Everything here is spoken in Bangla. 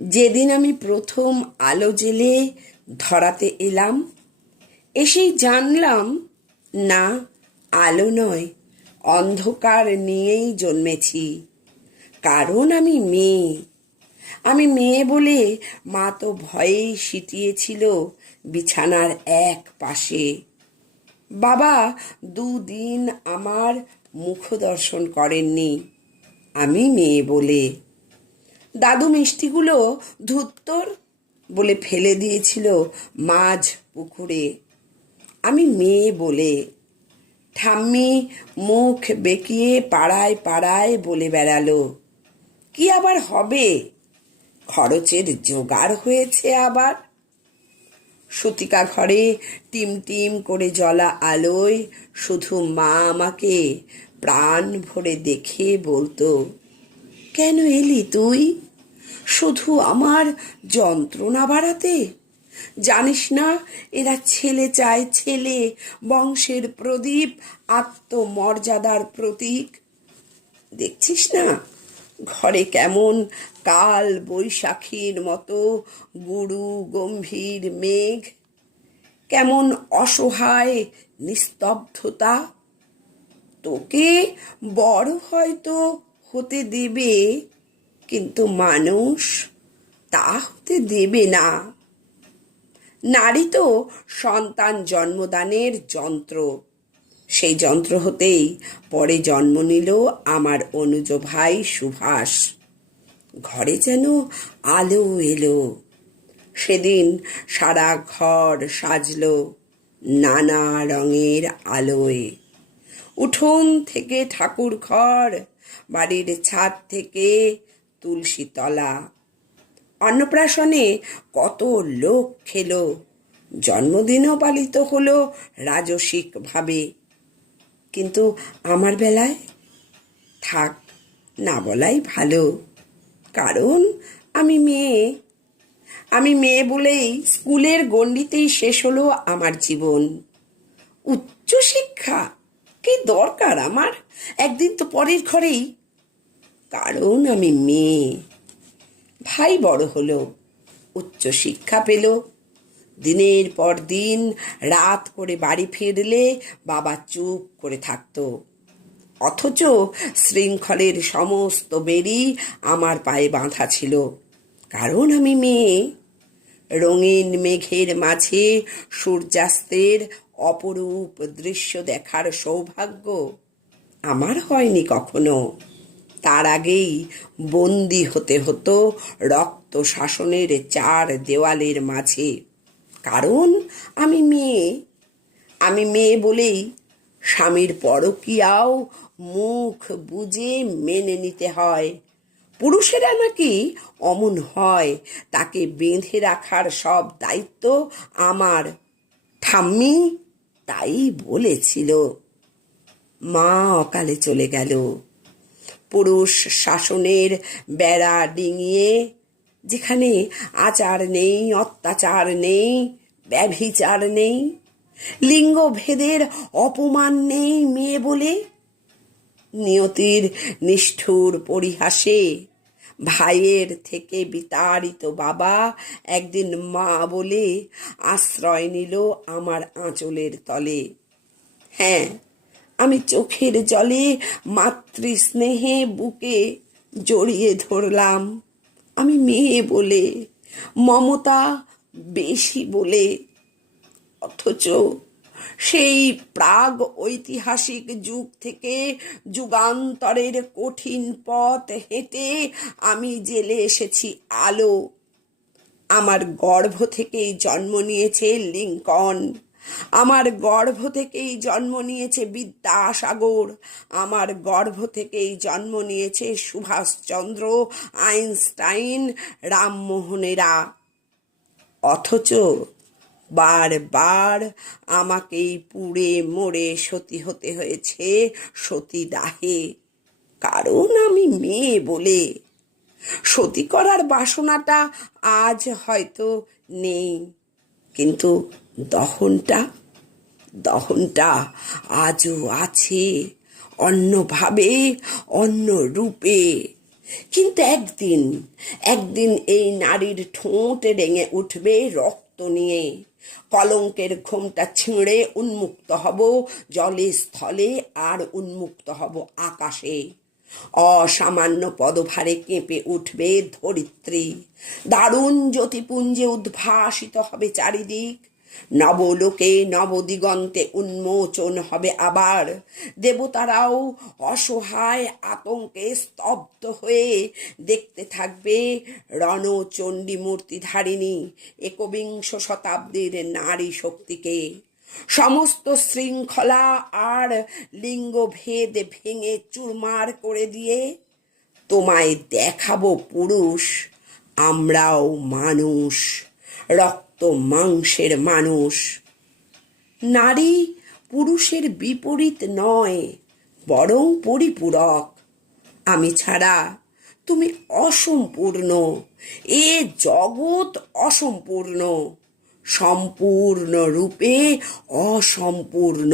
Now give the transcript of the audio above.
যেদিন আমি প্রথম আলো জেলে ধরাতে এলাম, এসেই জানলাম, না, আলো নয়, অন্ধকার নিয়েই জন্মেছি। কারণ আমি মেয়ে। আমি মেয়ে বলে মা তো ভয়েই সিটিয়েছিল বিছানার এক পাশে। বাবা দুদিন আমার মুখ দর্শন করেননি। আমি মেয়ে বলে। দাদু মিষ্টিগুলো ধুত্তর বলে ফেলে দিয়েছিল মাঝ পুকুরে। আমি মেয়ে বলে। ঠাম্মি মুখ বেঁকিয়ে পাড়ায় পাড়ায় বলে বেড়ালো, কি আবার হবে? খরচের জোগাড় হয়েছে আবার? সতিকা ঘরে টিম টিম করে জ্বলা আলোয় শুধু মা আমাকে প্রাণ ভরে দেখে বলতো, কেন এলি তুই? শুধু আমার যন্ত্রণা বাড়াতে? জানিস না, এরা ছেলে চায় ছেলে, বংশের প্রদীপ, আত্মমর্যাদার প্রতীক। দেখছিস না, ঘরে কেমন কাল বৈশাখীর মতো গুরু গম্ভীর মেঘ? কেমন অসহায় নিস্তব্ধতা? তোকে বড় হয়তো হতে দেবে কিন্তু মানুষ তা হতে দেবে না। নারী তো সন্তান জন্মদানের যন্ত্র। সেই যন্ত্র হতেই পরে জন্ম নিল আমার অনুজ ভাই সুভাষ। ঘরে যেন আলো এলো। সেদিন সারা ঘর সাজল নানা রঙের আলোয়। উঠোন থেকে ঠাকুর ঘর বাড়ির ছাদ থেকে তুলসী তলা। অন্নপ্রাশনে কত লোক খেলো। জন্মদিনও পালিত হলো রাজসিকভাবে। কিন্তু আমার বেলায় থাক, না বলাই ভালো। কারণ আমি মেয়ে। আমি মেয়ে বলেই স্কুলের গণ্ডিতেই শেষ হলো আমার জীবন। উচ্চশিক্ষা, কি দরকার আমার? একদিন তো পরের ঘরেই কারণ আমি মেয়ে। ভাই বড় হলো উচ্চশিক্ষা পেল। দিনের পর দিন রাত করে বাড়ি ফিরলে বাবা চুপ করে থাকতো। অথচ শৃঙ্খলের সমস্ত বেরি আমার পায়ে বাঁধা ছিল। কারণ আমি মেয়ে। রঙিন মেঘের মাঝে সূর্যাস্তের অপরূপ দৃশ্য দেখার সৌভাগ্য আমার হয়নি কখনো। তার আগেই বন্দি হতে হতো রক্ত শাসনের চার দেওয়ালের মাঝে। কারণ আমি মেয়ে। আমি মেয়ে বলেই স্বামীর পরকিয়াও মুখ বুঝে মেনে নিতে হয়। পুরুষেরা নাকি অমন হয়, তাকে বেঁধে রাখার সব দায়িত্ব আমার। ঠাম্মি তাই বলেছিল। মা অকালে চলে গেল। পুরুষ শাসনের বেড়া ডিঙিয়ে, যেখানে আচার নেই, অত্যাচার নেই, ব্যভিচার নেই, লিঙ্গভেদের অপমান নেই মেয়ে বলে, নিয়তির নিষ্ঠুর পরিহাসে, ভাইয়ের থেকে বিতাড়িত বাবা একদিন মা বলে আশ্রয় নিল আমার আঁচলের তলে। হ্যাঁ আমি চোখের জলে মাতৃস্নেহে বুকে জড়িয়ে ধরলাম। আমি মেয়ে বলে, মমতা বেশি বলে, অথচ সেই প্রাগ ঐতিহাসিক যুগ থেকে যুগান্তরের কঠিন পথ হেঁটে আমি জেলে এসেছি আলো। আমার গর্ভ থেকেই জন্ম নিয়েছে লিঙ্কন আমার গর্ভ থেকেই জন্ম নিয়েছে বিদ্যাসাগর। আমার গর্ভ থেকেই জন্ম নিয়েছে সুভাষচন্দ্র আইনস্টাইন, রামমোহনেরা। অথচ বারবার আমাকেই পুড়ে মরে সতী হতে হয়েছে সতী দাহে। কারণ আমি মেয়ে বলে। সতী করার বাসনাটা আজ হয়তো নেই। কিন্তু দহনটা দহনটা আজও আছে। অন্যভাবে অন্য রূপে কিন্তু একদিন একদিন এই নারীর ঠোঁট রেঙে উঠবে রক্ত নিয়ে। কলঙ্কের ঘুমটা ছিঁড়ে উন্মুক্ত হব, জলে স্থলে আর উন্মুক্ত হব আকাশে। অসামান্য পদভারে কেঁপে উঠবে ধরিত্রী। দারুণ জ্যোতিপুঞ্জে উদ্ভাসিত হবে চারিদিক। নবলোকে নবদিগন্তে উন্মোচন হবে আবার। দেবতারাও অসহায় আতঙ্কে স্তব্ধ হয়ে দেখতে থাকবে রণচণ্ডী মূর্তিধারিণী একবিংশ শতাব্দীর নারী শক্তিকে সমস্ত শৃঙ্খলা আর লিঙ্গভেদ ভেঙে চুরমার করে দিয়ে তোমায় দেখাবো পুরুষ, আমরাও মানুষ, রক্ত মাংসের মানুষ। নারী পুরুষের বিপরীত নয়, বরং পরিপূরক। আমি ছাড়া তুমি অসম্পূর্ণ, এ জগৎ অসম্পূর্ণ। সম্পূর্ণ রূপে অসম্পূর্ণ।